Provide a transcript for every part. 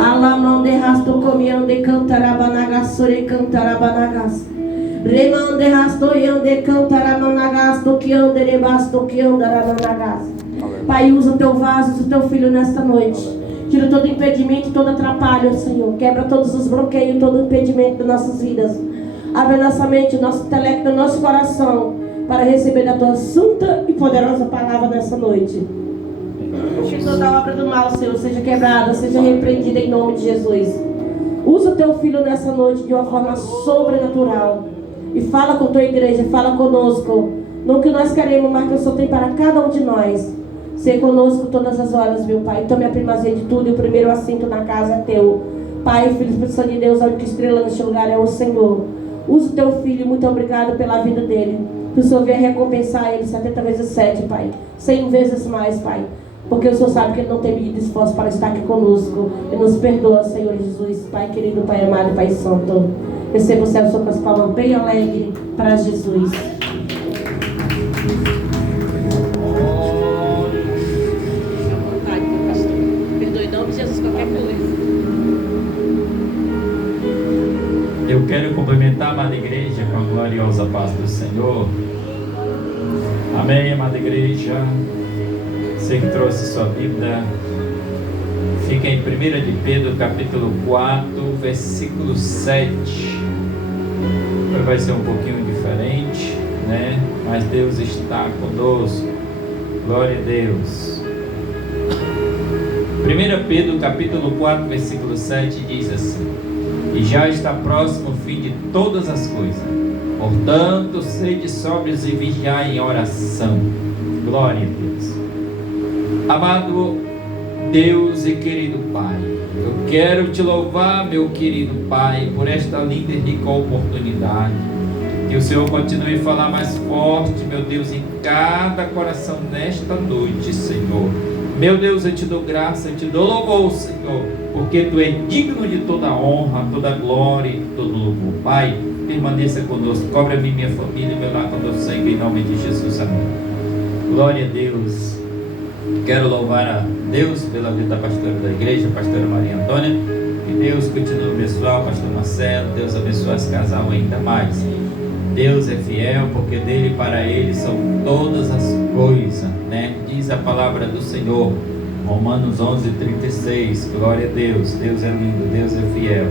Alamande rasto comiande cantarabanagasore cantarabaнаgas. Remande rasto yande cantaramanagas que ande rebasto que andarabanagas. Pai, usa o teu vaso, usa o teu filho nesta noite. Tira todo impedimento, todo atrapalho, Senhor. Quebra todos os bloqueios, todo impedimento das nossas vidas. Abre nossa mente, o nosso intelecto, o nosso coração para receber da tua santa e poderosa palavra nessa noite. Que toda obra do mal, Senhor, seja quebrada, seja repreendida em nome de Jesus. Usa o teu filho nessa noite de uma forma sobrenatural. E fala com a tua igreja, fala conosco. Não que nós queremos, mas que o Senhor tem para cada um de nós. Ser conosco todas as horas, meu Pai. Tome a primazia de tudo e o primeiro assento na casa é teu. Pai, Filho, Espírito Santo de Deus, a única estrela neste lugar é o Senhor. Usa o teu filho, muito obrigado pela vida dele. Que o Senhor venha recompensar ele 70 vezes 7, Pai. 100 vezes mais, Pai. Porque o Senhor sabe que ele não tem medida de esforço para estar aqui conosco. E nos perdoa, Senhor Jesus. Pai querido, Pai amado e Pai santo. Receba o céu sobre as palmas bem alegre para Jesus. Eu quero cumprimentar a amada igreja com a gloriosa paz do Senhor. Amém, amada igreja. Você que trouxe sua Bíblia, fica em 1 de Pedro, capítulo 4, versículo 7. Vai ser um pouquinho diferente, né? Mas Deus está conosco. Glória a Deus. 1 Pedro, capítulo 4, versículo 7 diz assim: e já está próximo o fim de todas as coisas. Portanto, sede sóbrios e vigiai em oração. Glória a Deus. Amado Deus e querido Pai, eu quero te louvar, meu querido Pai, por esta linda e rica oportunidade. Que o Senhor continue a falar mais forte, meu Deus, em cada coração nesta noite, Senhor. Meu Deus, eu te dou graça, eu te dou louvor, Senhor, porque Tu é digno de toda honra, toda glória e todo louvor. Pai, permaneça conosco, cobre a mim, minha família, meu lar com Teu sangue, em nome de Jesus, amém. Glória a Deus. Quero louvar a Deus pela vida da pastora da igreja, a pastora Maria Antônia. Que Deus continue a abençoar o pastor Marcelo, Deus abençoe esse casal ainda mais. Deus é fiel, porque dele e para ele são todas as coisas, né? Diz a palavra do Senhor, Romanos 11:36. Glória a Deus, Deus é lindo, Deus é fiel.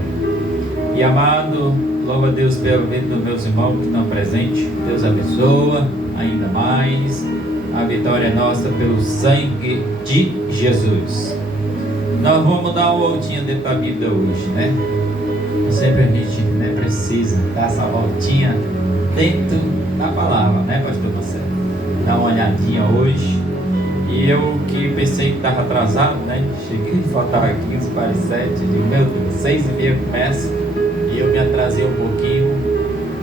E amado, louva a Deus pela vida dos meus irmãos que estão presentes. Deus abençoa ainda mais. A vitória é nossa pelo sangue de Jesus. Nós vamos dar uma voltinha dentro da Bíblia hoje, né? Sempre a gente, né, precisa dar essa voltinha dentro da palavra, né, pastor Marcelo? Dá uma olhadinha hoje. E eu que pensei que estava atrasado, né? Cheguei, faltava 15 para as 7. Digo, meu Deus, 6h30 começa. E eu me atrasei um pouquinho.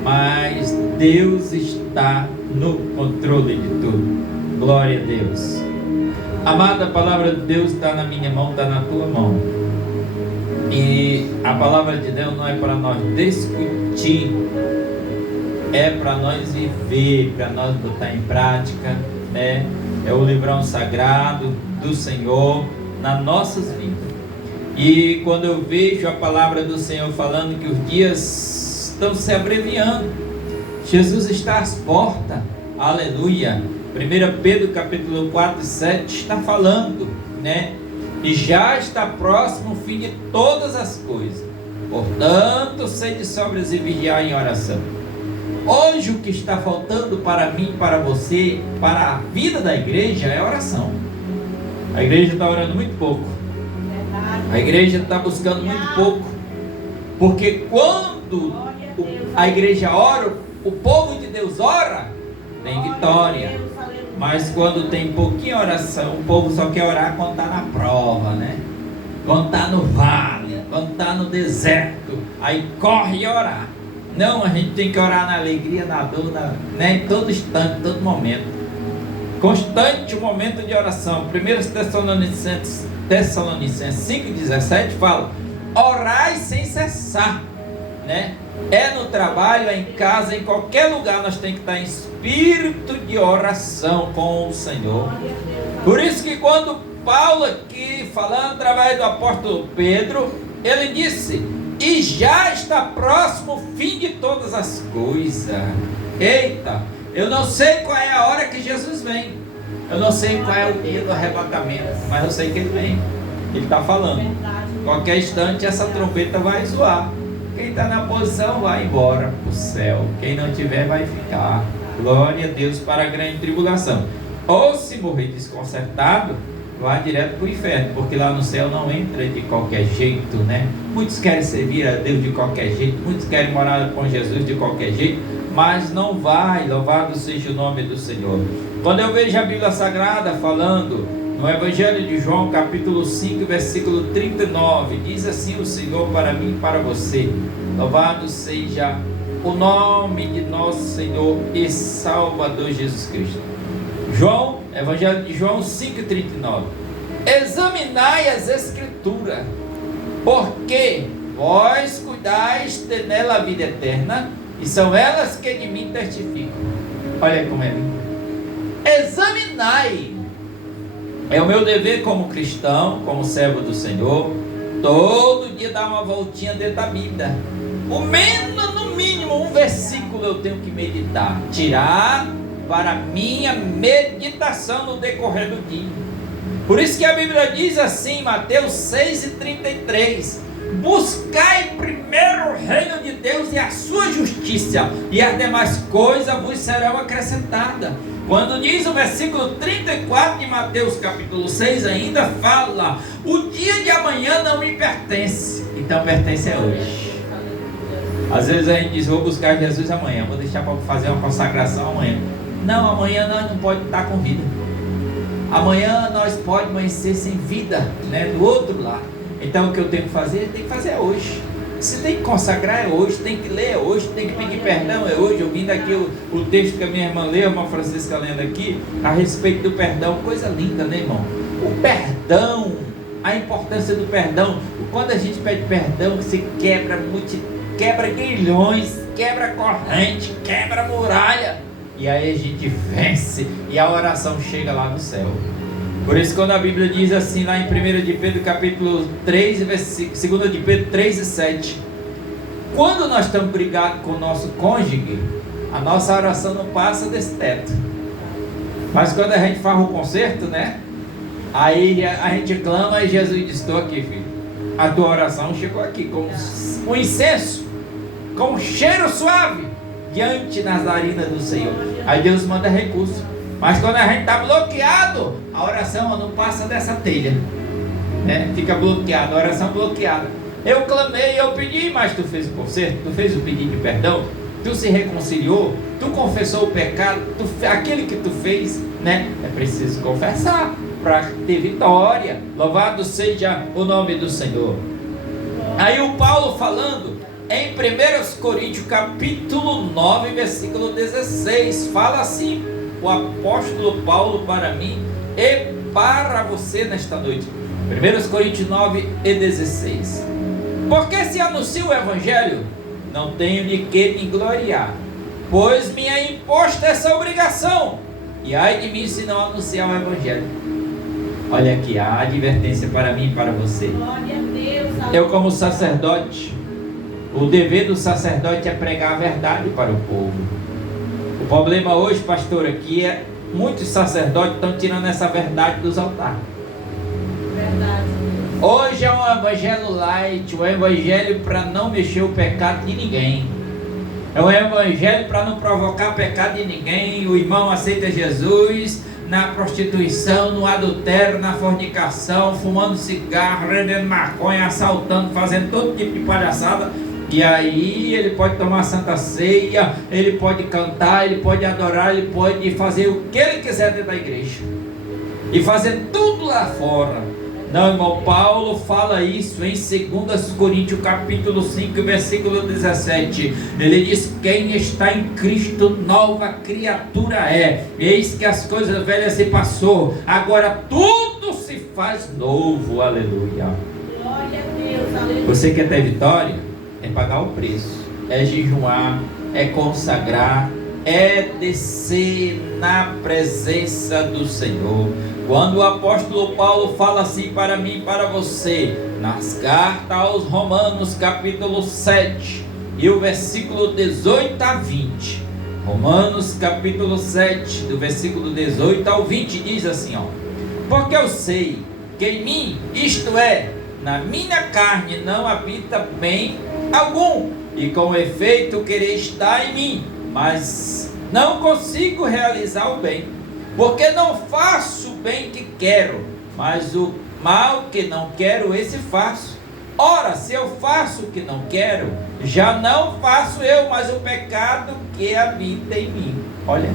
Mas Deus está no controle de tudo. Glória a Deus. Amada, a palavra de Deus está na minha mão, está na tua mão. E a palavra de Deus não é para nós discutir, é para nós viver, para nós botar em prática, né? É o livrão sagrado do Senhor nas nossas vidas. E quando eu vejo a palavra do Senhor falando que os dias estão se abreviando, Jesus está às portas, aleluia. 1 Pedro capítulo 4, 7 está falando, né? E já está próximo o fim de todas as coisas. Portanto, sede sóbrios e vigiai em oração. Hoje o que está faltando para mim, para você, para a vida da igreja é oração. A igreja está orando muito pouco. A igreja está buscando muito pouco. Porque quando a igreja ora, o povo de Deus ora, tem vitória. Mas quando tem pouquinha oração, o povo só quer orar quando está na prova, né? Quando está no vale, quando está no deserto, aí corre orar. Não, a gente tem que orar na alegria, na dor, né? Em todo instante, todo momento. Constante o momento de oração. 1 Tessalonicenses 5,17 fala: orai sem cessar, né? É no trabalho, é em casa, em qualquer lugar nós temos que estar em espírito de oração com o Senhor. Por isso que quando Paulo aqui, falando através do apóstolo Pedro, ele disse: e já está próximo o fim de todas as coisas. Eita, eu não sei qual é a hora que Jesus vem, eu não sei qual é o dia do arrebatamento, mas eu sei que ele vem. Ele está falando, qualquer instante essa trombeta vai zoar. Quem está na posição vai embora para o céu, quem não tiver vai ficar. Glória a Deus para a grande tribulação. Ou se morrer desconcertado, vai direto para o inferno, porque lá no céu não entra de qualquer jeito, né? Muitos querem servir a Deus de qualquer jeito, muitos querem morar com Jesus de qualquer jeito, mas não vai. Louvado seja o nome do Senhor. Quando eu vejo a Bíblia Sagrada falando no Evangelho de João, capítulo 5, versículo 39, diz assim o Senhor para mim e para você: louvado seja o nome de nosso Senhor e Salvador Jesus Cristo. João, Evangelho de João 5,39: examinai as Escrituras, porque vós cuidais de nela a vida eterna, e são elas que de mim testificam. Olha como é lindo. Examinai. É o meu dever como cristão, como servo do Senhor, todo dia dar uma voltinha dentro da Bíblia. No mínimo um versículo eu tenho que meditar, tirar para minha meditação no decorrer do dia. Por isso que a Bíblia diz assim, Mateus 6,33: buscai primeiro o reino de Deus e a sua justiça, e as demais coisas vos serão acrescentadas. Quando diz o versículo 34 de Mateus capítulo 6, ainda fala: o dia de amanhã não me pertence, então pertence a hoje. Às vezes a gente diz: vou buscar Jesus amanhã, vou deixar para fazer uma consagração amanhã. Não, amanhã nós não podemos estar com vida. Amanhã nós podemos amanhecer sem vida, né, do outro lado. Então o que eu tenho que fazer? Tem que fazer hoje. Se tem que consagrar é hoje, tem que ler é hoje, tem que pedir perdão é hoje. Eu vim daqui o texto que a minha irmã leu, a irmã Francisca lendo aqui, a respeito do perdão. Coisa linda, né, irmão? O perdão, a importância do perdão. Quando a gente pede perdão, você quebra grilhões, quebra corrente, quebra muralha, e aí a gente vence, e a oração chega lá no céu. Por isso, quando a Bíblia diz assim, lá em 1 de Pedro capítulo 3, 2 de Pedro 3 e 7, quando nós estamos brigados com o nosso cônjuge, a nossa oração não passa desse teto. Mas quando a gente faz o concerto, né, aí a gente clama e Jesus diz: estou aqui, filho, a tua oração chegou aqui com um incenso, com um cheiro suave diante das narinas do Senhor. Aí Deus manda recurso. Mas quando a gente está bloqueado, a oração não passa dessa telha, né? Fica bloqueado, a oração bloqueada. Eu clamei, eu pedi, mas tu fez o conserto, tu fez o pedido de perdão, tu se reconciliou, tu confessou o pecado, aquele que tu fez, né? É preciso confessar para ter vitória. Louvado seja o nome do Senhor. Aí o Paulo falando em 1 Coríntios capítulo 9, versículo 16, fala assim, o apóstolo Paulo para mim e para você nesta noite. 1 Coríntios 9 e 16: porque se anuncio o Evangelho, não tenho de que me gloriar, pois me é imposta essa obrigação, e ai de mim se não anunciar o Evangelho. Olha aqui a advertência para mim e para você. Glória a Deus. Eu, como sacerdote, o dever do sacerdote é pregar a verdade para o povo. O problema hoje, pastor, aqui é muitos sacerdotes estão tirando essa verdade dos altares. Verdade. Hoje é um evangelho light, um evangelho para não mexer o pecado de ninguém. É um evangelho para não provocar pecado de ninguém. O irmão aceita Jesus na prostituição, no adultério, na fornicação, fumando cigarro, rendendo maconha, assaltando, fazendo todo tipo de palhaçada. E aí ele pode tomar santa ceia, ele pode cantar, ele pode adorar, ele pode fazer o que ele quiser dentro da igreja e fazer tudo lá fora. Não, irmão, Paulo fala isso em 2 Coríntios capítulo 5, versículo 17. Ele diz: quem está em Cristo, nova criatura é. Eis que as coisas velhas se passou, agora tudo se faz novo. Aleluia. Glória a Deus. Aleluia. Você quer ter vitória? É pagar o preço, é jejuar, é consagrar, é descer na presença do Senhor. Quando o apóstolo Paulo fala assim para mim e para você, nas cartas aos Romanos, capítulo 7, e o versículo 18 a 20. Romanos, capítulo 7, do versículo 18 ao 20, diz assim, ó: porque eu sei que em mim, isto é, na minha carne, não habita bem algum, e com efeito querer estar em mim, mas não consigo realizar o bem. Porque não faço o bem que quero, mas o mal que não quero, esse faço. Ora, se eu faço o que não quero, já não faço eu, mas o pecado que habita em mim. Olha,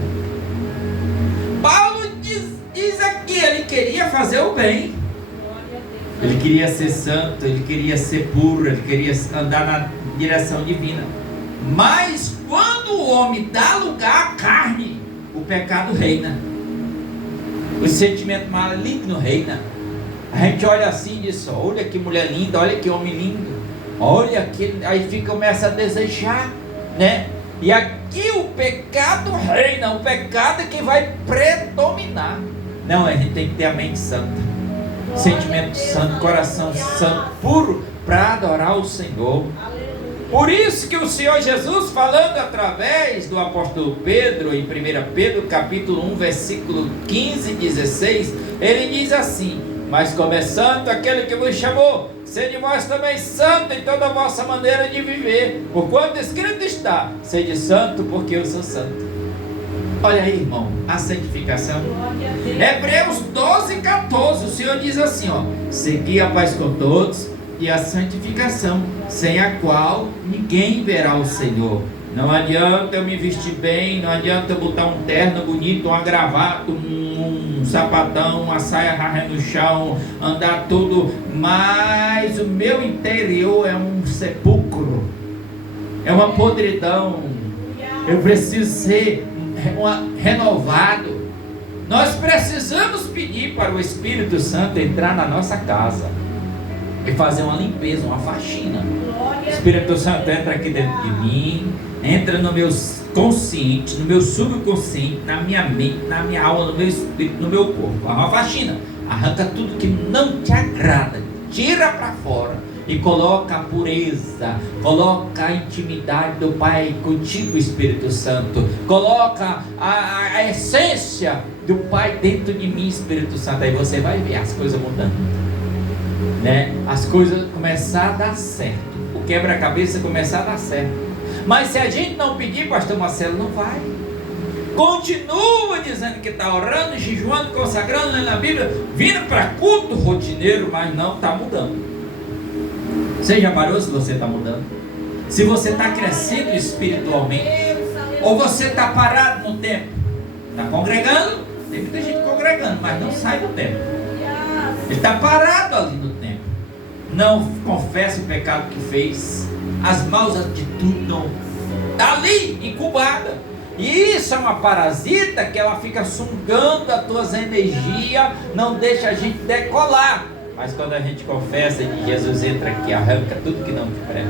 Paulo diz aqui, ele queria fazer o bem. Ele queria ser santo, ele queria ser puro, ele queria andar na direção divina. Mas quando o homem dá lugar à carne, o pecado reina. O sentimento maligno reina. A gente olha assim e diz: olha que mulher linda, olha que homem lindo, olha que... aí começa a desejar, né? E aqui o pecado reina, o pecado é que vai predominar. Não, a gente tem que ter a mente santa, sentimento santo, coração santo, puro, para adorar o Senhor. Por isso que o Senhor Jesus, falando através do apóstolo Pedro, em 1 Pedro capítulo 1, versículo 15 e 16, ele diz assim: mas como é santo aquele que vos chamou, sede vós também santo em toda a vossa maneira de viver, porquanto escrito está: sede santo, porque eu sou santo. Olha aí, irmão, a santificação. Hebreus 12, 14, o Senhor diz assim, ó: segui a paz com todos e a santificação, sem a qual ninguém verá o Senhor. Não adianta eu me vestir bem, não adianta eu botar um terno bonito, uma gravata, um sapatão, uma saia rarrendo no chão, andar tudo, mas o meu interior é um sepulcro, é uma podridão. Eu preciso ser renovado. Nós precisamos pedir para o Espírito Santo entrar na nossa casa e fazer uma limpeza, uma faxina. O Espírito Santo entra aqui dentro de mim, entra no meu consciente, no meu subconsciente, na minha mente, na minha alma, no meu espírito, no meu corpo. Uma faxina, arranca tudo que não te agrada, tira para fora e coloca a pureza, coloca a intimidade do Pai contigo, Espírito Santo, coloca a essência do Pai dentro de mim, Espírito Santo. Aí você vai ver as coisas mudando, né? As coisas começar a dar certo, o quebra-cabeça começar a dar certo. Mas se a gente não pedir, pastor Marcelo, não vai. Continua dizendo que está orando, jejuando, consagrando, lendo a Bíblia, vindo para culto rotineiro, mas não está mudando. Você já parou se você está mudando? Se você está crescendo espiritualmente, ou você está parado no tempo? Está congregando? Tem muita gente congregando, mas não sai do tempo. Ele está parado ali no tempo. Não confessa o pecado que fez, as maus atitudes, não. Está ali, incubada. E isso é uma parasita que ela fica sugando as tuas energias, não deixa a gente decolar. Mas quando a gente confessa que Jesus entra aqui, arranca tudo que não te presta,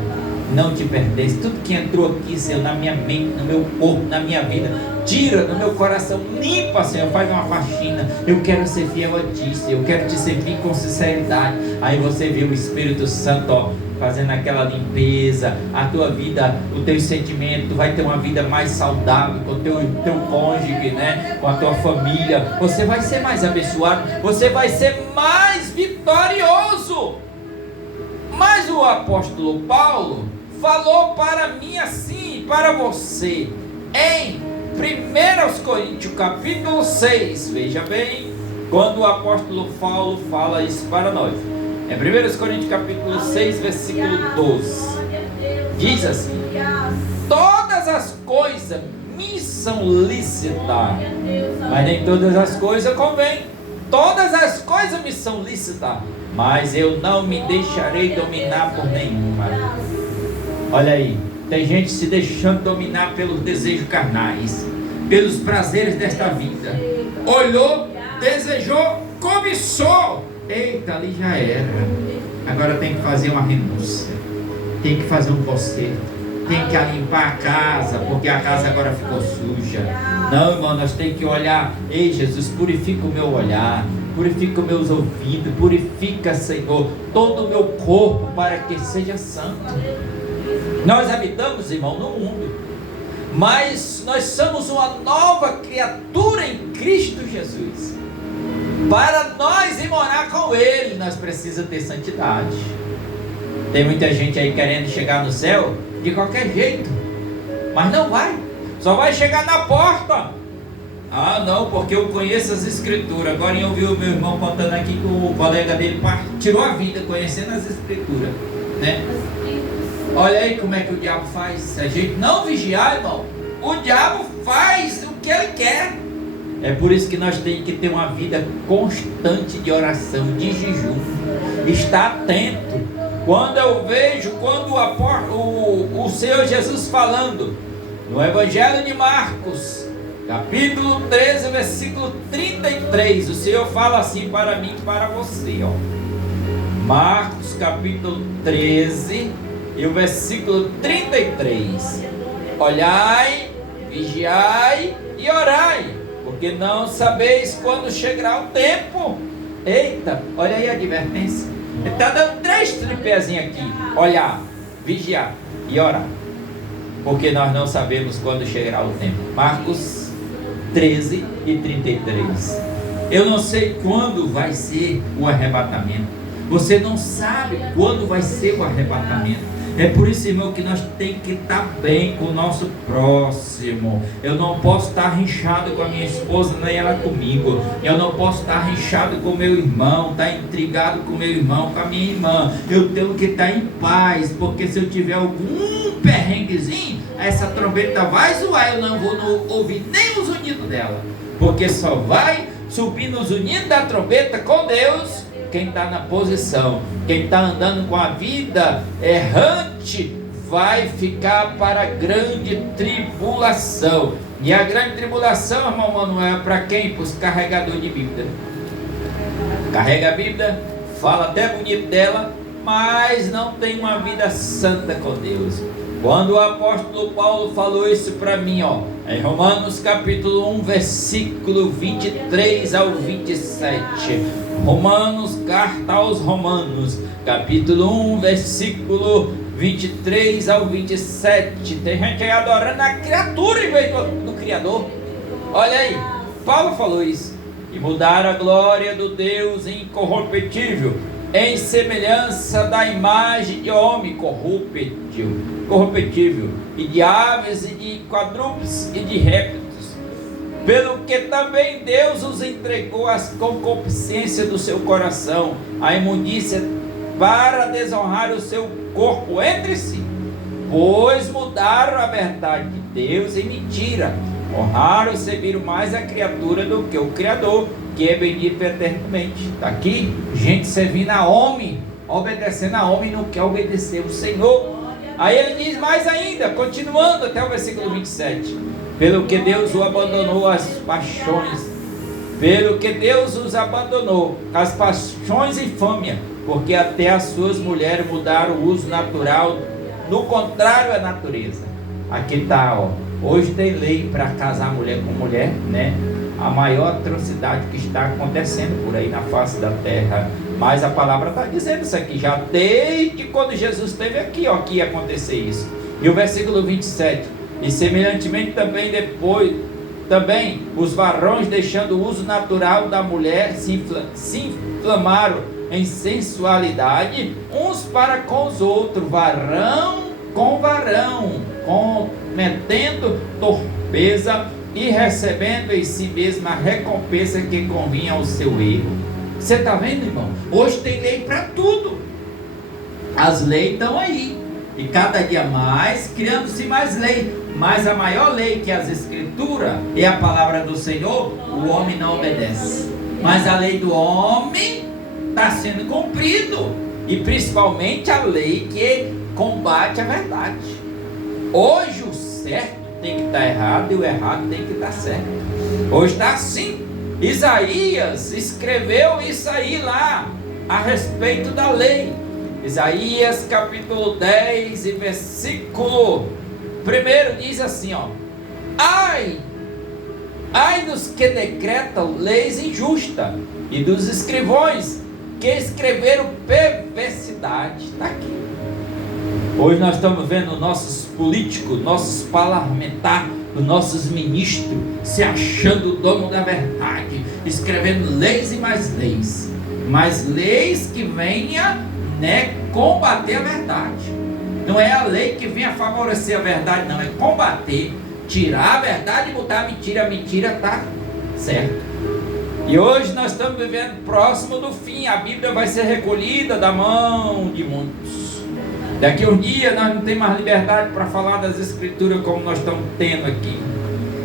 não te pertence, tudo que entrou aqui, Senhor, na minha mente, no meu corpo, na minha vida, tira do meu coração, limpa, Senhor, faz uma faxina. Eu quero ser fiel a Ti, Senhor, eu quero Te servir com sinceridade. Aí você vê o Espírito Santo, ó, fazendo aquela limpeza, a tua vida, o teu sentimento, tu vai ter uma vida mais saudável com o teu cônjuge, né? Com a tua família, você vai ser mais abençoado, você vai ser mais vitorioso. Mas o apóstolo Paulo falou para mim assim, para você, em 1 Coríntios capítulo 6, veja bem, quando o apóstolo Paulo fala isso para nós. Em 1 Coríntios capítulo 6, versículo 12, diz assim: todas as coisas me são lícitas, mas nem todas as coisas convêm. Todas as coisas me são lícitas, mas eu não me deixarei dominar por nenhuma. Olha aí, tem gente se deixando dominar pelos desejos carnais, pelos prazeres desta vida. Olhou, desejou, cobiçou. Eita, ali já era. Agora tem que fazer uma renúncia, tem que fazer um conserto, tem que limpar a casa, porque a casa agora ficou suja. Não, irmão, nós temos que olhar. Ei, Jesus, purifica o meu olhar, purifica meus ouvidos, purifica, Senhor, todo o meu corpo para que seja santo. Nós habitamos, irmão, no mundo, mas nós somos uma nova criatura em Cristo Jesus. Para nós ir morar com Ele, nós precisamos ter santidade. Tem muita gente aí querendo chegar no céu de qualquer jeito, mas não vai, só vai chegar na porta. Ah não, porque eu conheço as escrituras. Agora eu ouvi o meu irmão contando aqui que o colega dele tirou a vida conhecendo as escrituras, né? Olha aí como é que o diabo faz. Se a gente não vigiar, irmão, o diabo faz o que ele quer. É por isso que nós temos que ter uma vida constante de oração, de jejum. Estar atento. Quando eu vejo, quando o Senhor Jesus falando no Evangelho de Marcos, capítulo 13, versículo 33, o Senhor fala assim para mim e para você, ó. Marcos capítulo 13 e o versículo 33: olhai, vigiai e orai, porque não sabeis quando chegará o tempo. Eita, olha aí a advertência. Ele está dando 3 tripézinhos aqui: olhar, vigiar e orar, porque nós não sabemos quando chegará o tempo. Marcos 13 e 33. Eu não sei quando vai ser o arrebatamento. Você não sabe quando vai ser o arrebatamento. É por isso, irmão, que nós temos que estar bem com o nosso próximo. Eu não posso estar rinchado com a minha esposa, nem ela comigo. Eu não posso estar rinchado com o meu irmão, estar intrigado com o meu irmão, com a minha irmã. Eu tenho que estar em paz, porque se eu tiver algum perrenguezinho, essa trombeta vai zoar. Eu não vou ouvir nem o zunido dela, porque só vai subir no zunido da trombeta com Deus quem está na posição. Quem está andando com a vida errante vai ficar para a grande tribulação. E a grande tribulação, irmão Manuel, é para quem? Para os carregadores de Bíblia. Carrega a Bíblia, fala até bonito dela, mas não tem uma vida santa com Deus. Quando o apóstolo Paulo falou isso para mim, ó, em Romanos capítulo 1, versículo 23 ao 27. Romanos, carta aos Romanos, capítulo 1, versículo 23 ao 27. Tem gente aí adorando a criatura em vez do Criador. Olha aí, Paulo falou isso. E mudaram a glória do Deus incorruptível em semelhança da imagem de homem corruptível, e de aves, e de quadrúpedes, e de répteis, pelo que também Deus os entregou às concupiscências do seu coração, à imundícia, para desonrar o seu corpo entre si, pois mudaram a verdade de Deus em mentira, honraram e serviram mais a criatura do que o Criador, que é bendito eternamente. Está aqui, gente servindo a homem, obedecendo a homem, não quer obedecer o Senhor. Aí ele diz mais ainda, continuando até o versículo 27, pelo que Deus o abandonou as paixões, pelo que Deus os abandonou as paixões e infâmia, porque até as suas mulheres mudaram o uso natural, no contrário à natureza. Aqui está, ó, hoje tem lei para casar mulher com mulher, né? A maior atrocidade que está acontecendo por aí na face da terra. Mas a palavra está dizendo isso aqui já desde quando Jesus esteve aqui, ó, que ia acontecer isso. E o versículo 27: e semelhantemente também os varões, deixando o uso natural da mulher, se inflamaram em sensualidade uns para com os outros, varão com varão, cometendo torpeza e recebendo em si mesmo a recompensa que convinha ao seu erro. Você está vendo, irmão? Hoje tem lei para tudo. As leis estão aí, e cada dia mais criando-se mais lei. Mas a maior lei, que as escrituras é a palavra do Senhor, o homem não obedece. Mas a lei do homem está sendo cumprido, e principalmente a lei que combate a verdade. Hoje o certo tem que estar errado e o errado tem que estar certo. Hoje está assim. Isaías escreveu isso aí lá a respeito da lei. Isaías capítulo 10 e versículo 1 diz assim, ó: ai dos que decretam leis injustas e dos escrivões que escreveram perversidade. Está aqui. Hoje nós estamos vendo nossos políticos, nossos parlamentares, os nossos ministros se achando o dono da verdade, escrevendo leis e mais leis, mas leis que venha, combater a verdade. Não é a lei que venha favorecer a verdade, não, é combater, tirar a verdade e botar a mentira. A mentira está certo. E hoje nós estamos vivendo próximo do fim. A Bíblia vai ser recolhida da mão de muitos. Daqui a um dia nós não temos mais liberdade para falar das Escrituras como nós estamos tendo aqui,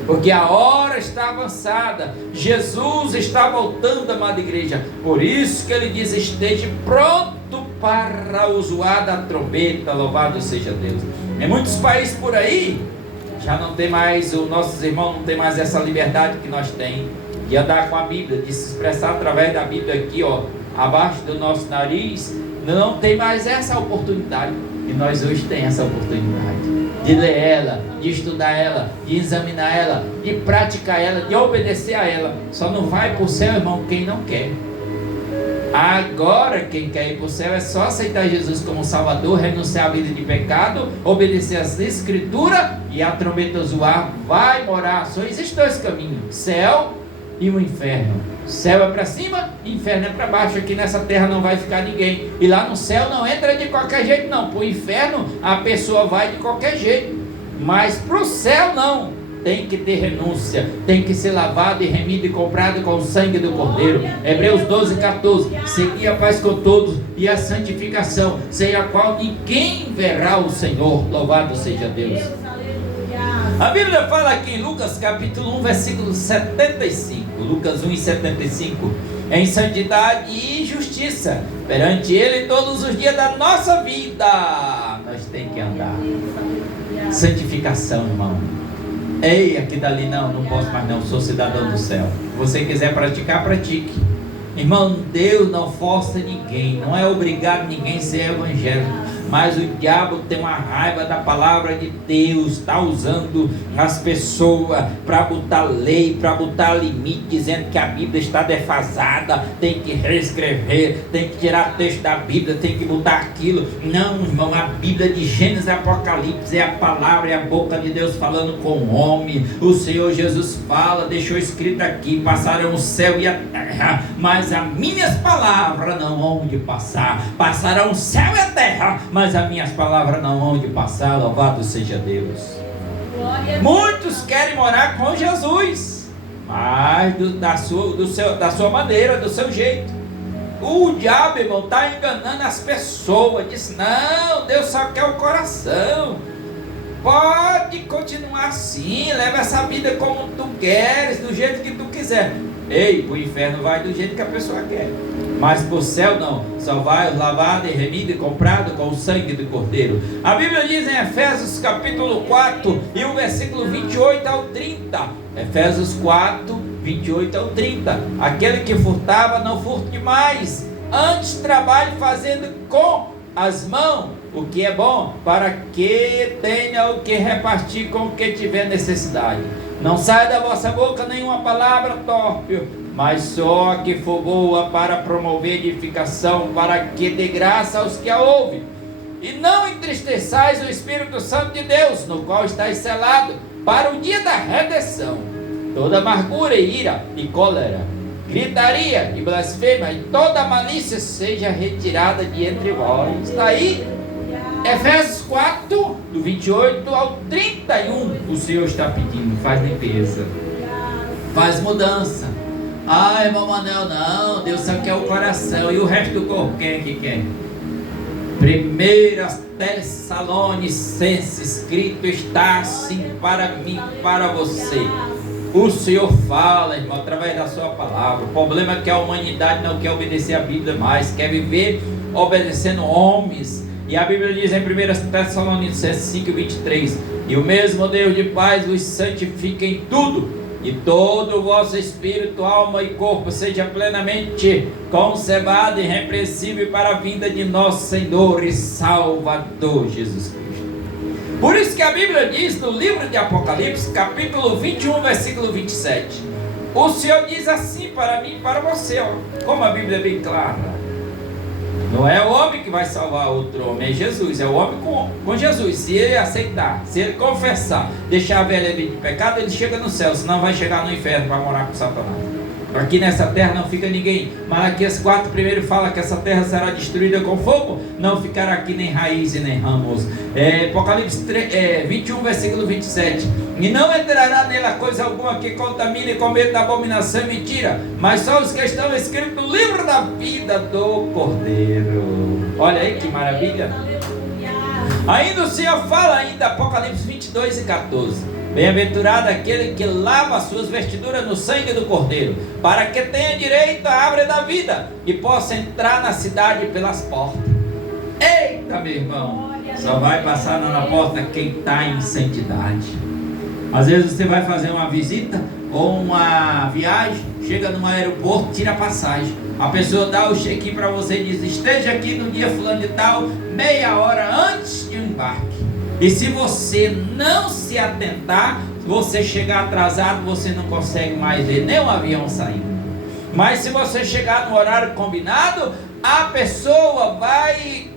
porque a hora está avançada. Jesus está voltando, amada igreja. Por isso que ele diz: esteja pronto para o zoar da trombeta. Louvado seja Deus. Em muitos países por aí já não tem mais, os nossos irmãos não tem mais essa liberdade que nós temos de andar com a Bíblia, de se expressar através da Bíblia aqui, abaixo do nosso nariz. Não tem mais essa oportunidade. E nós hoje temos essa oportunidade de ler ela, de estudar ela, de examinar ela, de praticar ela, de obedecer a ela. Só não vai para o céu, irmão, quem não quer. Agora quem quer ir para o céu é só aceitar Jesus como Salvador, renunciar à vida de pecado, obedecer às Escrituras, e a trombeta zoar, vai morar. Só existem dois caminhos: céu e o inferno. Céu é para cima, inferno é para baixo. Aqui nessa terra não vai ficar ninguém, e lá no céu não entra de qualquer jeito não. Para o inferno a pessoa vai de qualquer jeito, mas para o céu não. Tem que ter renúncia, tem que ser lavado e remido e comprado com o sangue do Cordeiro. Hebreus 12:14. Segui a paz com todos e a santificação, sem a qual ninguém verá o Senhor. Louvado seja Deus. A Bíblia fala aqui em Lucas capítulo 1, versículo 75. Lucas 1:75. Em santidade e justiça perante Ele todos os dias da nossa vida nós temos que andar. Santificação, irmão. Ei, aqui dali não posso mais não, sou cidadão do céu. Se você quiser praticar, pratique. Irmão, Deus não força ninguém, não é obrigado ninguém a ser evangélico. Mas o diabo tem uma raiva da palavra de Deus, está usando as pessoas para botar lei, para botar limite, dizendo que a Bíblia está defasada, tem que reescrever, tem que tirar o texto da Bíblia, tem que botar aquilo. Não, irmão, a Bíblia de Gênesis e Apocalipse é a palavra, é a boca de Deus falando com o homem. O Senhor Jesus fala, deixou escrito aqui: passarão o céu e a terra, mas as minhas palavras não hão de passar. Passarão o céu e a terra, mas as minhas palavras não hão de passar. Louvado seja Deus. Muitos querem morar com Jesus, mas da sua maneira, do seu jeito. O diabo, irmão, está enganando as pessoas. Diz: não, Deus só quer o coração. Pode continuar assim, leva essa vida como tu queres, do jeito que tu quiser. Ei, o inferno vai do jeito que a pessoa quer, mas para o céu não. Só vai lavado e remido e comprado com o sangue do Cordeiro. A Bíblia diz em Efésios capítulo 4 e o versículo 28 ao 30. Efésios 4, 28 ao 30. Aquele que furtava, não furte mais, antes trabalhe fazendo com as mãos o que é bom, para que tenha o que repartir com o que tiver necessidade. Não saia da vossa boca nenhuma palavra torpe, mas só a que for boa para promover edificação, para que dê graça aos que a ouvem. E não entristeçais o Espírito Santo de Deus, no qual estáis selado para o dia da redenção. Toda amargura e ira e cólera, gritaria e blasfêmia e toda malícia seja retirada de entre vós. Está aí Efésios 4, do 28 ao 31. O Senhor está pedindo: faz limpeza, faz mudança. Ah, irmão Manel, não, Deus só quer o coração. E o resto do corpo, quem é que quer? 1 Tessalonicenses, escrito está assim para mim, para você. O Senhor fala, irmão, através da sua palavra. O problema é que a humanidade não quer obedecer a Bíblia mais, quer viver obedecendo homens. E a Bíblia diz em 1 Tessalonicenses 5, 23: e o mesmo Deus de paz vos santifique em tudo, e todo o vosso espírito, alma e corpo seja plenamente conservado e irrepreensível para a vinda de nosso Senhor e Salvador Jesus Cristo. Por isso que a Bíblia diz no livro de Apocalipse, capítulo 21, versículo 27: O Senhor diz assim para mim e para você, ó, como a Bíblia é bem clara. Não é o homem que vai salvar outro homem, é Jesus. É o homem com Jesus. Se ele aceitar, se ele confessar, deixar a velha vida de pecado, ele chega no céu. Senão vai chegar no inferno para morar com Satanás. Aqui nessa terra não fica ninguém. Malaquias 4 primeiro fala que essa terra será destruída com fogo. Não ficará aqui nem raiz e nem ramos. Apocalipse 21 versículo 27. E não entrará nela coisa alguma que contamine com medo da abominação e mentira, mas só os que estão escritos no livro da vida do Cordeiro. Olha aí que maravilha. Ainda o Senhor fala ainda, Apocalipse 22 e 14. Bem-aventurado aquele que lava as suas vestiduras no sangue do Cordeiro, para que tenha direito à árvore da vida e possa entrar na cidade pelas portas. Eita, meu irmão, só vai passar na porta quem está em santidade. Às vezes você vai fazer uma visita ou uma viagem, chega num aeroporto, tira a passagem. A pessoa dá o check-in para você e diz: esteja aqui no dia fulano de tal, meia hora antes de um embarque. E se você não se atentar, você chegar atrasado, você não consegue mais ver nem um avião saindo. Mas se você chegar no horário combinado, a pessoa vai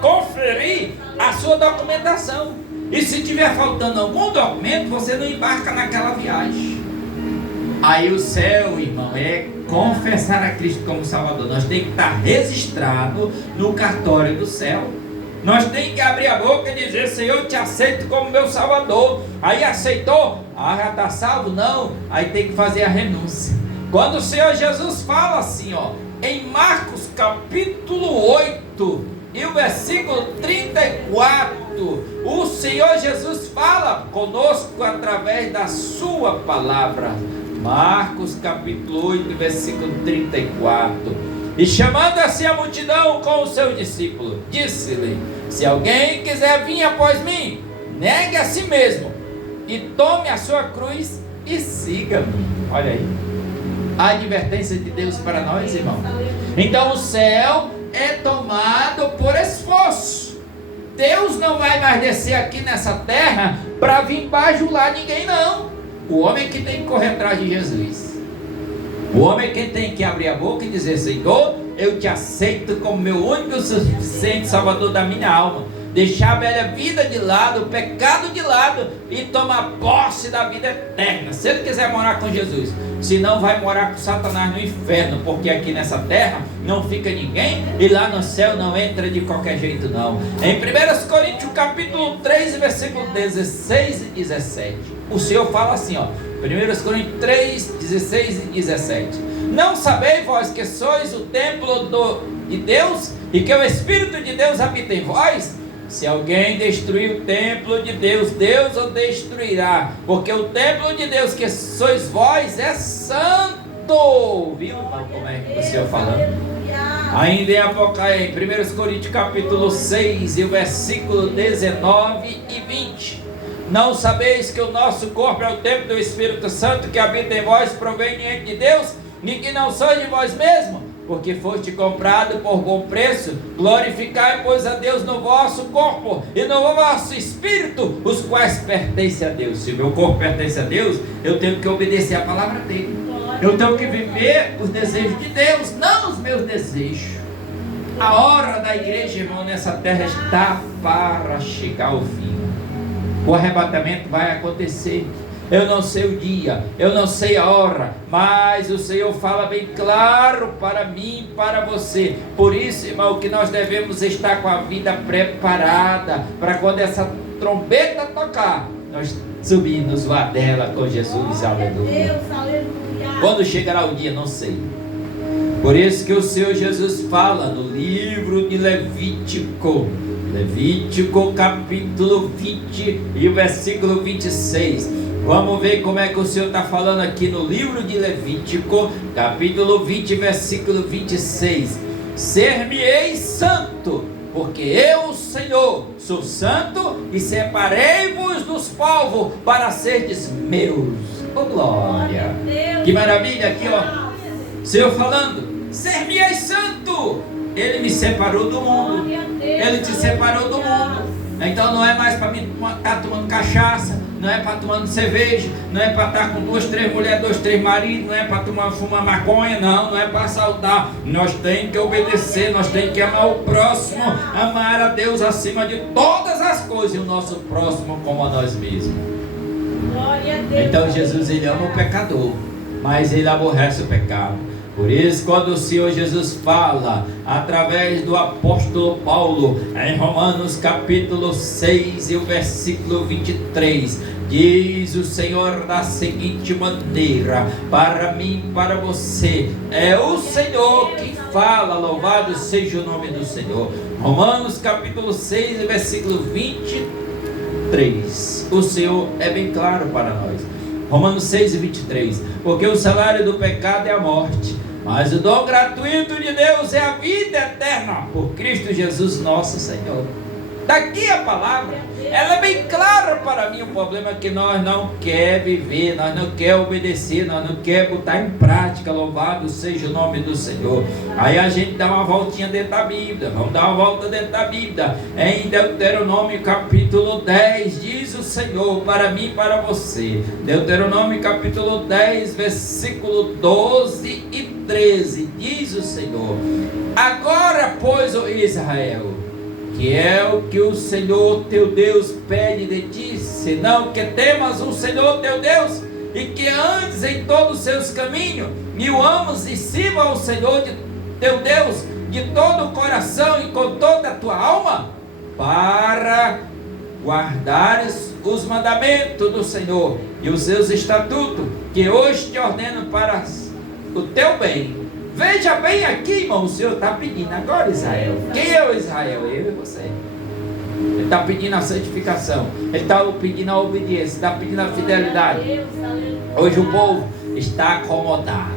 conferir a sua documentação. E se tiver faltando algum documento, você não embarca naquela viagem. Aí o céu, irmão, é confessar a Cristo como Salvador. Nós temos que estar registrado no cartório do céu. Nós temos que abrir a boca e dizer: Senhor, eu te aceito como meu Salvador. Aí aceitou? Já está salvo? Não. Aí tem que fazer a renúncia. Quando o Senhor Jesus fala assim, ó, em Marcos capítulo 8 e o versículo 34, o Senhor Jesus fala conosco através da sua palavra. Marcos capítulo 8 versículo 34. E chamando assim a multidão com o seu discípulo, disse-lhe: se alguém quiser vir após mim, negue a si mesmo e tome a sua cruz e siga-me. Olha aí a advertência de Deus para nós, irmão. Então o céu é tomado por esforço. Deus não vai mais descer aqui nessa terra para vir bajular ninguém, não. O homem que tem que correr atrás de Jesus. O homem que tem que abrir a boca e dizer: Senhor, eu te aceito como meu único e suficiente Salvador da minha alma. Deixar a velha vida de lado, o pecado de lado e tomar posse da vida eterna. Se ele quiser morar com Jesus, senão vai morar com Satanás no inferno, porque aqui nessa terra não fica ninguém e lá no céu não entra de qualquer jeito, não. Em 1 Coríntios capítulo 3 versículo 16 e 17, o Senhor fala assim, ó, 1 Coríntios 3, 16 e 17: não sabeis vós que sois o templo de Deus e que o Espírito de Deus habita em vós? Se alguém destruir o templo de Deus, Deus o destruirá, porque o templo de Deus que sois vós é santo. Viu como é que o Senhor falando? Ainda em Apocalipse, 1 Coríntios capítulo 6 e o versículo 19 e 20: não sabeis que o nosso corpo é o templo do Espírito Santo que habita em vós, proveniente de Deus, e que não sois de vós mesmos, porque foste comprado por bom preço? Glorificai, pois, a Deus no vosso corpo e no vosso espírito, os quais pertencem a Deus. Se o meu corpo pertence a Deus, eu tenho que obedecer a palavra dele. Eu tenho que viver os desejos de Deus, não os meus desejos. A hora da igreja, irmão, nessa terra está para chegar ao fim. O arrebatamento vai acontecer. Eu não sei o dia, eu não sei a hora, mas o Senhor fala bem claro para mim e para você. Por isso, irmão, que nós devemos estar com a vida preparada para quando essa trombeta tocar, nós subimos lá dela com Jesus. Aleluia. Quando chegará o dia, não sei. Por isso que o Senhor Jesus fala no livro de Levítico capítulo 20 e o versículo 26. Vamos ver como é que o Senhor está falando aqui no livro de Levítico, capítulo 20, versículo 26. Ser-me-ei santo, porque eu, o Senhor, sou santo, e separei-vos dos povos para serdes meus. Oh, glória! Que maravilha aqui, ó. Senhor falando: ser-me-ei santo. Ele me separou do mundo. Ele te separou do mundo. Então não é mais para mim estar tomando cachaça, não é para tomar cerveja, não é para estar com 2, 3 mulheres, 2, 3 maridos, não é para fumar maconha, não é para assaltar. Nós temos que obedecer, nós temos que amar o próximo, amar a Deus acima de todas as coisas e o nosso próximo como a nós mesmos. Então Jesus, ele ama o pecador, mas ele aborrece o pecado. Por isso, quando o Senhor Jesus fala, através do apóstolo Paulo, em Romanos capítulo 6 e o versículo 23, diz o Senhor da seguinte maneira: para mim, para você, é o Senhor que fala, louvado seja o nome do Senhor. Romanos capítulo 6 e versículo 23, o Senhor é bem claro para nós. Romanos 6 e 23, porque o salário do pecado é a morte, mas o dom gratuito de Deus é a vida eterna, por Cristo Jesus nosso Senhor. Daqui a palavra, ela é bem clara para mim. O problema é que nós não quer viver, nós não quer obedecer, nós não quer botar em prática. Louvado seja o nome do Senhor. Aí a gente dá uma voltinha dentro da Bíblia. Vamos dar uma volta dentro da Bíblia. Em Deuteronômio capítulo 10, diz o Senhor para mim e para você. Deuteronômio capítulo 10, versículo 12 e 13, diz o Senhor: agora, pois, ó Israel, que é o que o Senhor teu Deus pede de ti, senão que temas o Senhor teu Deus, e que andes em todos os seus caminhos, e o ames e sirva ao Senhor teu Deus de todo o coração e com toda a tua alma, para guardares os mandamentos do Senhor e os seus estatutos, que hoje te ordeno para o teu bem. Veja bem aqui, irmão, o Senhor está pedindo agora, Israel. Quem é o Israel? Eu e você. Ele está pedindo a santificação, ele está pedindo a obediência, está pedindo a fidelidade. Hoje o povo está acomodado.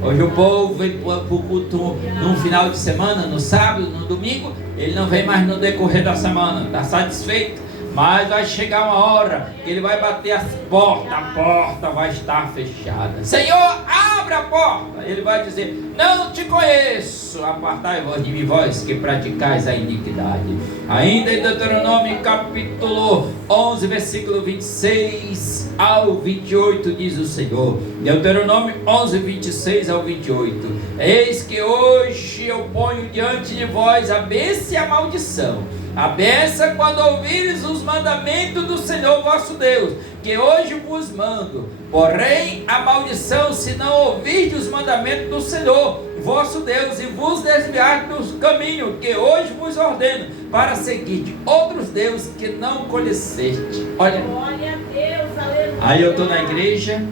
Hoje o povo vem para o culto no final de semana, no sábado, no domingo. Ele não vem mais no decorrer da semana, está satisfeito. Mas vai chegar uma hora que ele vai bater as portas, a porta vai estar fechada. Senhor, abre a porta. Ele vai dizer: não te conheço, apartai-vos de mim, vós que praticais a iniquidade. Ainda em Deuteronômio capítulo 11, versículo 26 ao 28, diz o Senhor. Deuteronômio 11, 26 ao 28: eis que hoje eu ponho diante de vós a bênção e a maldição. A bênção quando ouvires os mandamentos do Senhor vosso Deus, que hoje vos mando. Porém, a maldição, se não ouvirdes os mandamentos do Senhor vosso Deus, e vos desviardes dos caminhos que hoje vos ordeno, para seguir outros deuses que não conheceste. Olha, glória a Deus, aleluia. Aí eu estou na igreja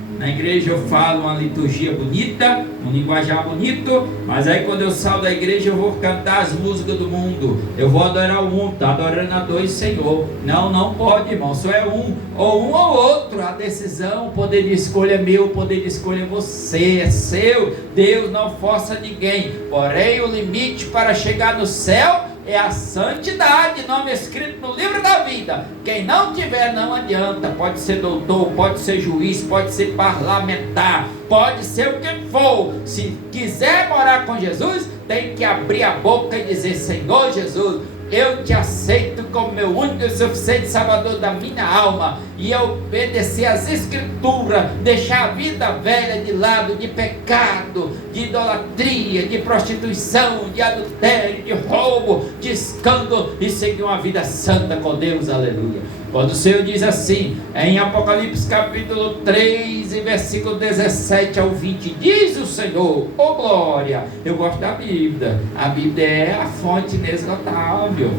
eu falo uma liturgia bonita, um linguajar bonito, mas aí quando eu saio da igreja eu vou cantar as músicas do mundo, eu vou adorar o mundo, está adorando a dois Senhor. Não pode, irmão, só é um ou outro. A decisão, o poder de escolha é meu, o poder de escolha é você, é seu. Deus não força ninguém, porém o limite para chegar no céu é a santidade, nome escrito no livro da vida. Quem não tiver, não adianta. Pode ser doutor, pode ser juiz, pode ser parlamentar, pode ser o que for. Se quiser morar com Jesus, tem que abrir a boca e dizer: Senhor Jesus, eu te aceito como meu único e suficiente Salvador da minha alma, e eu obedecer às Escrituras, deixar a vida velha de lado, de pecado, de idolatria, de prostituição, de adultério, de roubo, de escândalo, e seguir uma vida santa com Deus, aleluia. Quando o Senhor diz assim, em Apocalipse capítulo 3, versículo 17 ao 20, diz o Senhor: oh glória, eu gosto da Bíblia, a Bíblia é a fonte inesgotável.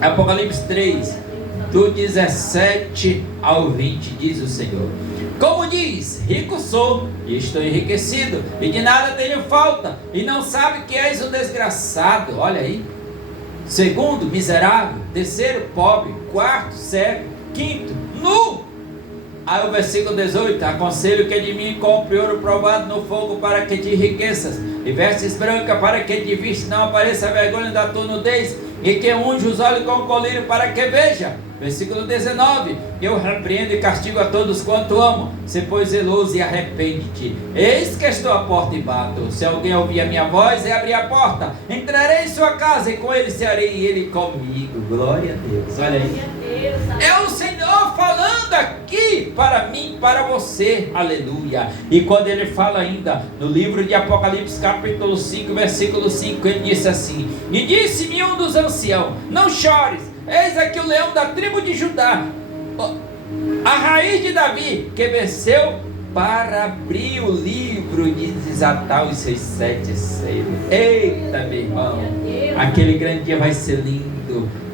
Apocalipse 3, do 17 ao 20, diz o Senhor: como diz, rico sou e estou enriquecido, e de nada tenho falta, e não sabe que és um desgraçado. Olha aí. Segundo, miserável. Terceiro, pobre. Quarto, cego. Quinto, nu. Aí o versículo 18: aconselho que de mim compre ouro provado no fogo, para que te enriqueças, e vestes brancas para que de vista não apareça a vergonha da tua nudez, e que unge os olhos com colírio para que veja. Versículo 19: eu repreendo e castigo a todos quanto amo. Se pois zeloso e arrepende-te. Eis que estou à porta e bato. Se alguém ouvir a minha voz e abrir a porta, entrarei em sua casa, e com ele cearei e ele comigo. Glória a Deus. Olha aí. É o Senhor falando aqui para mim, para você, aleluia. E quando ele fala ainda no livro de Apocalipse capítulo 5, versículo 5, ele disse assim: e disse-me um dos anciãos, não chores, eis aqui o leão da tribo de Judá, a raiz de Davi, que venceu para abrir o livro de desatar os seus 7 selos. Eita, meu irmão, aquele grande dia vai ser lindo.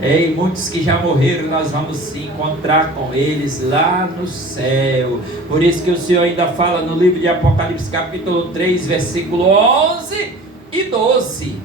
Ei, muitos que já morreram, nós vamos se encontrar com eles lá no céu. Por isso que o Senhor ainda fala no livro de Apocalipse capítulo 3, versículo 11 e 12.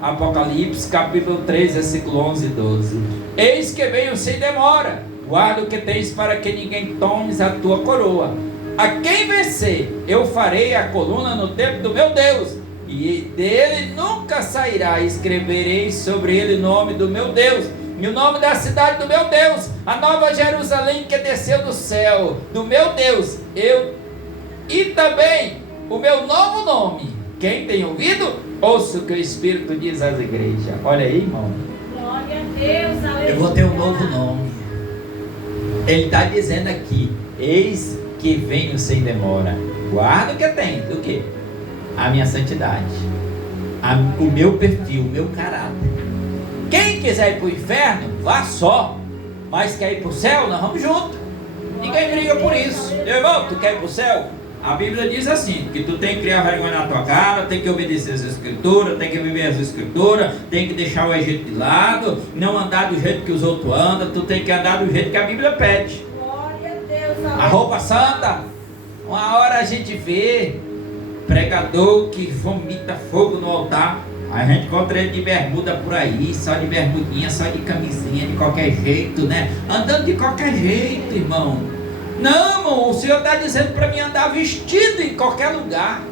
Apocalipse capítulo 3, versículo 11 e 12. Eis que venho sem demora, guarda o que tens para que ninguém tome a tua coroa. A quem vencer, eu farei a coluna no templo do meu Deus, e dele nunca sairá. Escreverei sobre ele o nome do meu Deus, e o nome da cidade do meu Deus, a nova Jerusalém que desceu do céu, do meu Deus, e também o meu novo nome. Quem tem ouvido, ouça o que o Espírito diz às igrejas. Olha aí, irmão. Glória a Deus, aleluia. Eu vou ter um novo nome. Ele está dizendo aqui: eis que venho sem demora. Guarda o que tem, do que? A minha santidade, o meu perfil, o meu caráter. Quem quiser ir para o inferno, vá só. Mas quer ir para o céu, nós vamos junto. Ninguém briga por isso. Meu irmão, tu quer ir para o céu? A Bíblia diz assim, que tu tem que criar vergonha na tua cara, tem que obedecer as escrituras, tem que viver as escrituras, tem que deixar o Egito de lado, não andar do jeito que os outros andam, tu tem que andar do jeito que a Bíblia pede. A roupa santa. Uma hora a gente vê pregador que vomita fogo no altar, a gente encontra ele de bermuda por aí, só de bermudinha, só de camisinha, de qualquer jeito, né? Andando de qualquer jeito, irmão. Não, irmão, o Senhor está dizendo para mim andar vestido em qualquer lugar.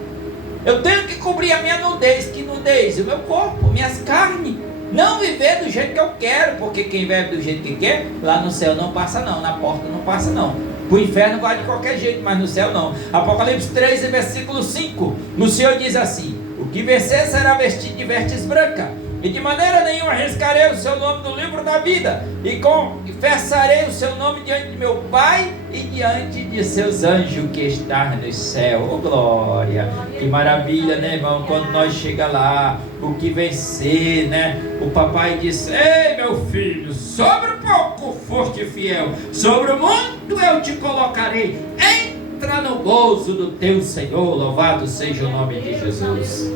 Eu tenho que cobrir a minha nudez. Que nudez? O meu corpo, minhas carnes. Não viver do jeito que eu quero, porque quem vive do jeito que quer, lá no céu não passa não, na porta não passa não. O inferno vai de qualquer jeito, mas no céu não. Apocalipse 3, versículo 5, o Senhor diz assim: o que vencer será vestido de vestes brancas, e de maneira nenhuma arriscarei o seu nome do livro da vida, e confessarei o seu nome diante de meu Pai e diante de seus anjos que estão no céu. Oh glória, que maravilha, né, irmão? Quando nós chegamos lá, o que vencer, né? O papai disse: ei, meu filho, sobre o pouco foste fiel, sobre o muito eu te colocarei. Entra no gozo do teu Senhor, louvado seja o nome de Jesus.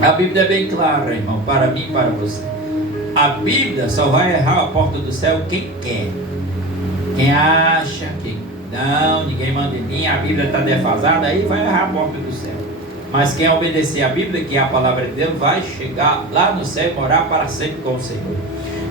A Bíblia é bem clara, irmão, para mim e para você. A Bíblia só vai errar a porta do céu quem quer. Quem acha que não, ninguém manda em mim, a Bíblia está defasada, aí vai errar a porta do céu. Mas quem obedecer a Bíblia, que é a palavra de Deus, vai chegar lá no céu e morar para sempre com o Senhor.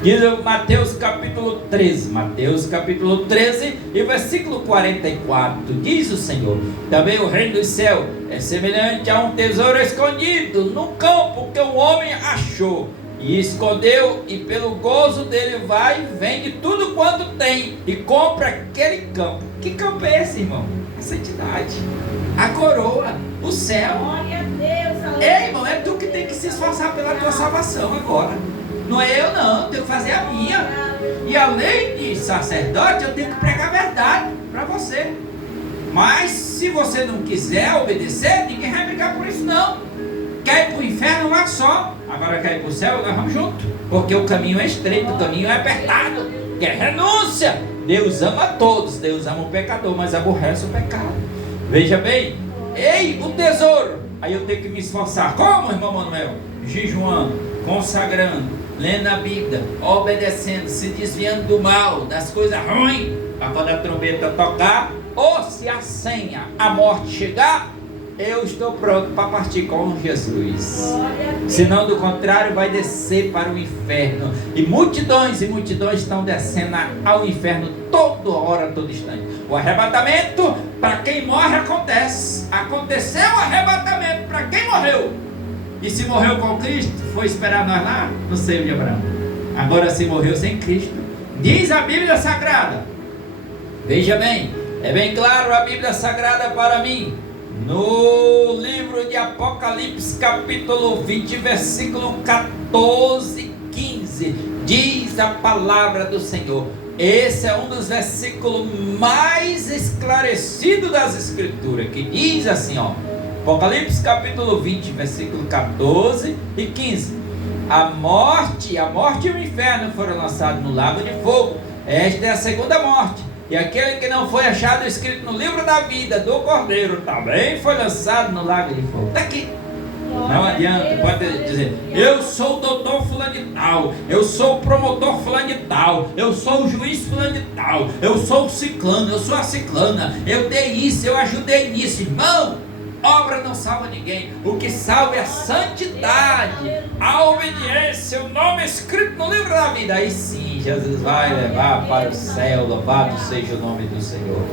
Diz Mateus capítulo 13, Mateus capítulo 13 e versículo 44, diz o Senhor: também o reino do céu é semelhante a um tesouro escondido no campo que um homem achou e escondeu, e pelo gozo dele vai e vende tudo quanto tem e compra aquele campo. Que campo é esse, irmão? A santidade, a coroa, o céu. Glória a Deus, aleluia. Ei, irmão, é tu que tem que se esforçar pela tua salvação agora. Não é eu não, eu tenho que fazer a minha. E além de sacerdote, eu tenho que pregar a verdade para você. Mas se você não quiser obedecer, ninguém vai brigar por isso não. Quer ir para o inferno, vá só. Agora quer ir para o céu, nós vamos junto. Porque o caminho é estreito, o caminho é apertado. Que é renúncia. Deus ama todos, Deus ama o pecador, mas aborrece o pecado. Veja bem, ei, o tesouro. Aí eu tenho que me esforçar. Como, irmão Manuel? Jejuando, consagrando, lendo a Bíblia, obedecendo, se desviando do mal, das coisas ruins, para quando a trombeta tocar, ou se a senha, a morte chegar, eu estou pronto para partir com Jesus. Senão, do contrário, vai descer para o inferno. E multidões estão descendo ao inferno toda hora, todo instante. O arrebatamento, para quem morre, acontece. Aconteceu o arrebatamento para quem morreu. E se morreu com Cristo, foi esperar nós lá no seio de Abraão. Agora se morreu sem Cristo. Diz a Bíblia Sagrada. Veja bem, é bem claro a Bíblia Sagrada para mim. No livro de Apocalipse, capítulo 20, versículo 14 e 15, diz a palavra do Senhor: esse é um dos versículos mais esclarecidos das Escrituras, que diz assim, ó, Apocalipse capítulo 20, versículo 14 e 15. A morte e o inferno foram lançados no lago de fogo. Esta é a segunda morte. E aquele que não foi achado escrito no livro da vida do Cordeiro também foi lançado no lago de fogo. Está aqui. Não adianta, pode dizer, eu sou o doutor fulano de tal, eu sou o promotor fulano de tal, eu sou o juiz fulano de tal, eu sou o ciclano, eu sou a ciclana, eu dei isso, eu ajudei nisso. Irmão, obra não salva ninguém. O que salva é a santidade, a obediência, o nome escrito no livro da vida. Aí sim, Jesus vai levar para o céu. Louvado seja o nome do Senhor.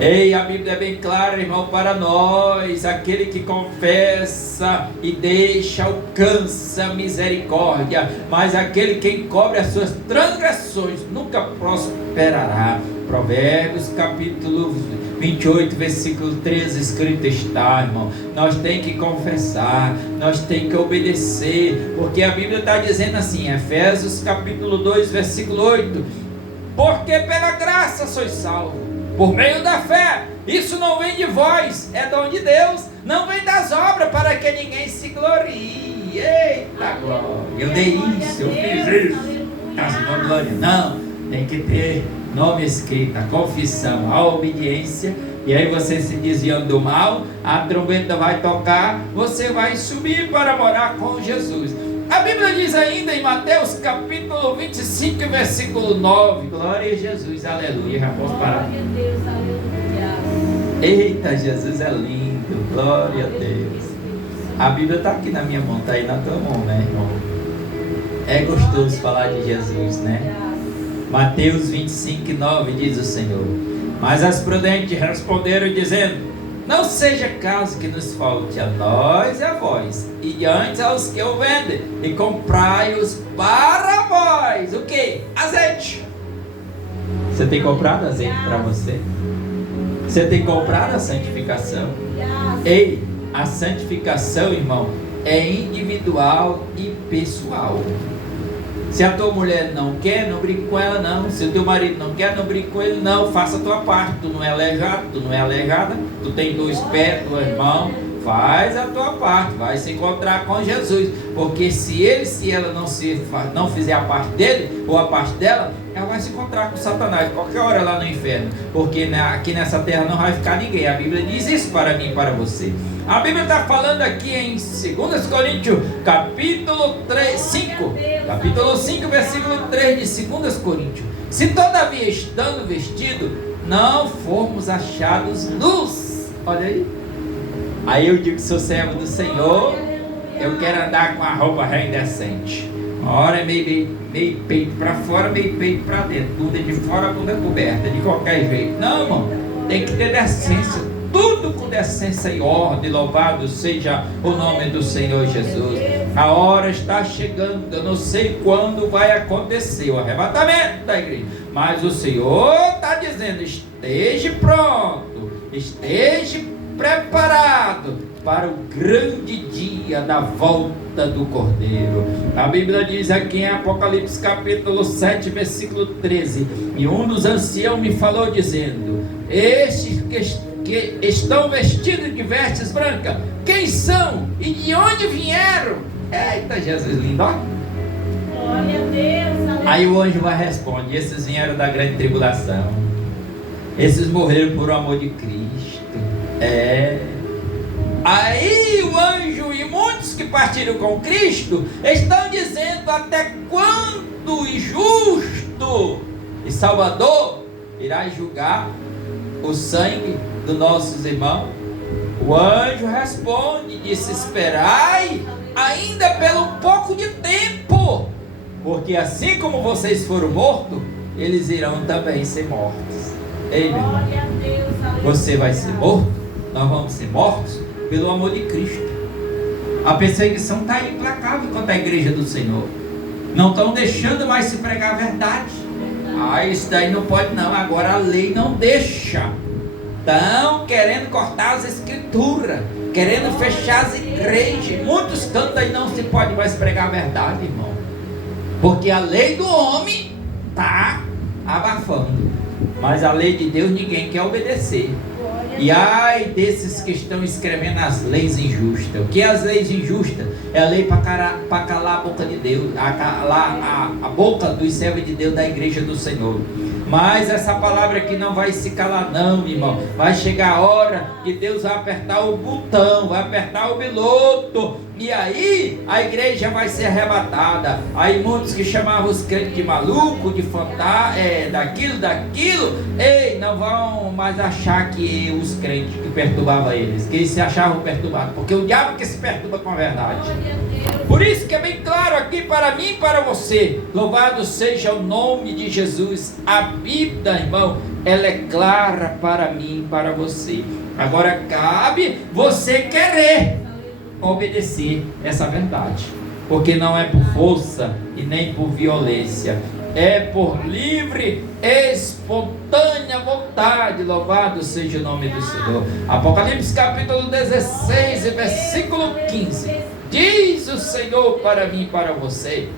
Ei, a Bíblia é bem clara, irmão, para nós: aquele que confessa e deixa alcança misericórdia, mas aquele que encobre as suas transgressões nunca prosperará. Provérbios capítulo 28, versículo 13, escrito está, irmão. Nós tem que confessar, nós tem que obedecer, porque a Bíblia está dizendo assim, Efésios capítulo 2, versículo 8: porque pela graça sois salvos, por meio da fé. Isso não vem de vós, é dom de Deus, não vem das obras, para que ninguém se glorie. Eita glória, eu dei isso, eu fiz isso, está se glória. Não, tem que ter nome escrito, a confissão, a obediência. E aí você se desviando do mal, a trombeta vai tocar, você vai subir para morar com Jesus. A Bíblia diz ainda em Mateus capítulo 25, versículo 9, glória a Jesus, aleluia. Já posso parar? Glória a Deus, aleluia. Eita, Jesus é lindo, glória a Deus. A Bíblia está aqui na minha mão, está aí na tua mão, né, irmão? É gostoso falar de Jesus, né? Mateus 25, 9 diz o Senhor: mas as prudentes responderam dizendo: não seja caso que nos falte a nós e a vós, e diante aos que o vendem, e comprai-os para vós. O que? Azeite. Você tem comprado azeite para você? Você tem comprado a santificação? Ei, a santificação, irmão, é individual e pessoal. Se a tua mulher não quer, não brigue com ela não. Se o teu marido não quer, não brigue com ele não. Faça a tua parte. Tu não é aleijado, tu não é aleijada, tu tem 2 pés, 2 mãos. Faz a tua parte, vai se encontrar com Jesus. Porque se ela não fizer a parte dele, ou a parte dela, ela vai se encontrar com Satanás qualquer hora lá no inferno. Porque aqui nessa terra não vai ficar ninguém. A Bíblia diz isso para mim e para você. A Bíblia está falando aqui em 2 Coríntios, capítulo 5, versículo 3 de 2 Coríntios. Se todavia estando vestido, não formos achados nus. Olha aí. Aí eu digo que sou servo do Senhor, eu quero andar com a roupa indecente. Uma hora é meio peito para fora, meio peito para dentro. Bunda de fora, bunda coberta, de qualquer jeito. Não, irmão, tem que ter decência. Tudo com decência e ordem. Louvado seja o nome do Senhor Jesus. A hora está chegando. Eu não sei quando vai acontecer o arrebatamento da igreja, mas o Senhor está dizendo: esteja pronto, esteja preparado para o grande dia da volta do Cordeiro. A Bíblia diz aqui em Apocalipse capítulo 7, versículo 13: e um dos anciãos me falou dizendo: estes que estão vestidos de vestes brancas, quem são e de onde vieram? Eita, Jesus lindo, ó. Glória a Deus, aleluia. Aí o anjo vai responder: esses vieram da grande tribulação, esses morreram por amor de Cristo. Aí o anjo e muitos que partiram com Cristo estão dizendo: até quando o justo e Salvador irá julgar o sangue dos nossos irmãos? O anjo responde, disse: esperai ainda pelo pouco de tempo, porque assim como vocês foram mortos, eles irão também ser mortos. Ei, meu irmão, você vai ser morto, nós vamos ser mortos pelo amor de Cristo. A perseguição está implacável contra a igreja do Senhor. Não estão deixando mais se pregar a verdade. Isso daí não pode não, agora a lei não deixa. Estão querendo cortar as escrituras, querendo fechar as igrejas. Muitos cantos aí não se pode mais pregar a verdade, irmão, porque a lei do homem está Mas a lei de Deus ninguém quer obedecer. E ai desses que estão escrevendo as leis injustas. O que é as leis injustas? É a lei para calar a boca de Deus, calar a boca dos servos de Deus da igreja do Senhor. Mas essa palavra aqui não vai se calar não, irmão. Vai chegar a hora que Deus vai apertar o botão, vai apertar o piloto, e aí a igreja vai ser arrebatada. Aí muitos que chamavam os crentes de maluco, de daquilo, ei, não vão mais achar que os crentes que perturbavam eles, que eles se achavam perturbados, porque o diabo que se perturba com a verdade. Por isso que é bem claro aqui para mim e para você. Louvado seja o nome de Jesus. A Bíblia, irmão, ela é clara para mim e para você. Agora cabe você querer obedecer essa verdade, porque não é por força e nem por violência, é por livre, espontânea vontade. Louvado seja o nome do Senhor. Apocalipse capítulo 16 e versículo 15, diz o Senhor para mim e para você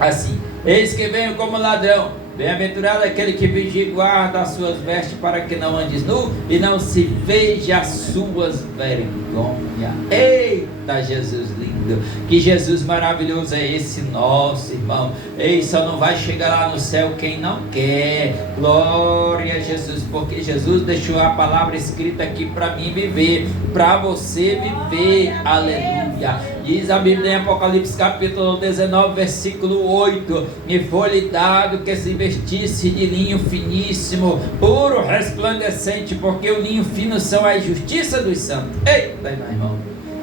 assim: eis que venho como ladrão, bem-aventurado aquele que vigia e guarda as suas vestes, para que não andes nu e não se veja as suas vergonhas. Eita, Jesus lindo, que Jesus maravilhoso é esse nosso, irmão. Ei, só não vai chegar lá no céu quem não quer. Glória a Jesus, porque Jesus deixou a palavra escrita aqui para mim viver, para você viver. Aleluia. Diz a Bíblia em Apocalipse capítulo 19 versículo 8: e foi-lhe dado que se vestisse de linho finíssimo, puro, resplandecente, porque o linho fino são a justiça dos santos. Eita, irmão,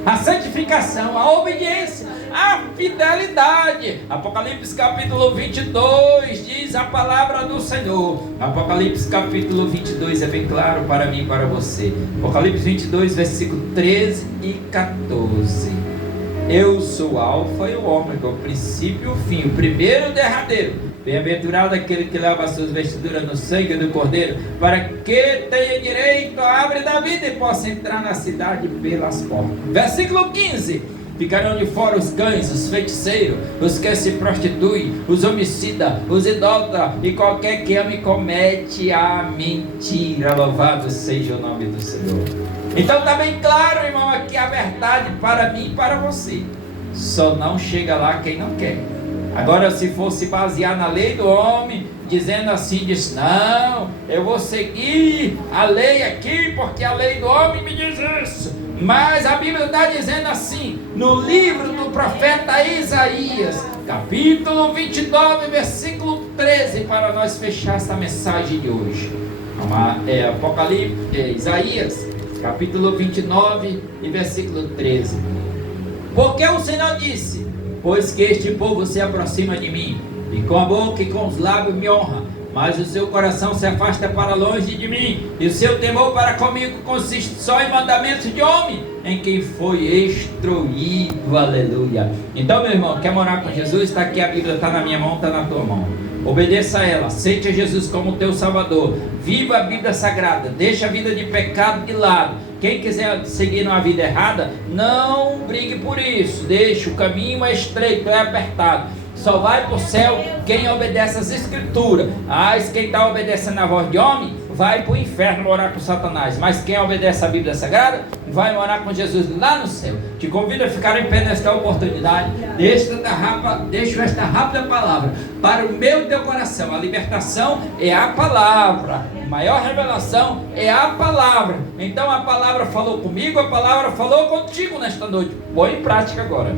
a santificação, a obediência, a fidelidade. Apocalipse capítulo 22 diz a palavra do Senhor. Apocalipse capítulo 22 é bem claro para mim e para você. Apocalipse 22 versículo 13 e 14: eu sou o alfa e o ômega, o princípio e o fim, o primeiro e o derradeiro. Bem-aventurado aquele que lava as suas vestiduras no sangue do Cordeiro, para que tenha direito à árvore da vida e possa entrar na cidade pelas portas. Versículo 15: ficarão de fora os cães, os feiticeiros, os que se prostituem, os homicidas, os idólatras e qualquer que ame comete a mentira. Louvado seja o nome do Senhor. Então está bem claro, irmão, aqui a verdade para mim e para você. Só não chega lá quem não quer. Agora, se fosse basear na lei do homem, dizendo assim, diz: não, eu vou seguir a lei aqui, porque a lei do homem me diz isso. Mas a Bíblia está dizendo assim, no livro do profeta Isaías, capítulo 29, versículo 13, para nós fechar essa mensagem de hoje. Isaías, capítulo 29 e versículo 13. Porque o Senhor disse: pois que este povo se aproxima de mim, e com a boca e com os lábios me honra, mas o seu coração se afasta para longe de mim, e o seu temor para comigo consiste só em mandamentos de homem, em quem foi instruído. Aleluia. Então, meu irmão, quer morar com Jesus? Está aqui a Bíblia, está na minha mão, está na tua mão. Obedeça a ela, aceite a Jesus como teu Salvador, viva a Bíblia Sagrada, deixa a vida de pecado de lado. Quem quiser seguir uma vida errada, não brigue por isso, deixa, o caminho é estreito, é apertado, só vai para o céu quem obedece às Escrituras. Quem está obedecendo a voz de homem, vai para o inferno morar com Satanás, mas quem obedece a Bíblia Sagrada, vai morar com Jesus lá no céu. Te convido a ficar em pé nesta oportunidade. Deixo esta rápida palavra para o meu e teu coração. A libertação é a palavra, a maior revelação é a palavra. Então a palavra falou comigo, a palavra falou contigo nesta noite. Põe em prática agora.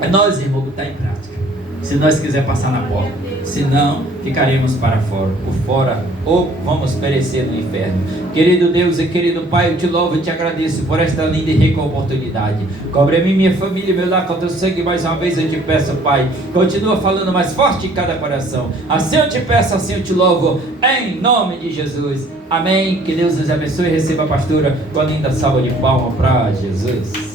É nós, irmão, botar em prática, se nós quiser passar na porta. Senão ficaremos para fora, por fora, ou vamos perecer no inferno. Querido Deus e querido Pai, eu te louvo e te agradeço por esta linda e rica oportunidade. Cobre a mim, minha família, meu lar com teu sangue. Mais uma vez eu te peço, Pai, continua falando mais forte em cada coração. Assim eu te peço, assim eu te louvo, em nome de Jesus. Amém. Que Deus nos abençoe. Receba a pastora com a linda salva de palmas para Jesus.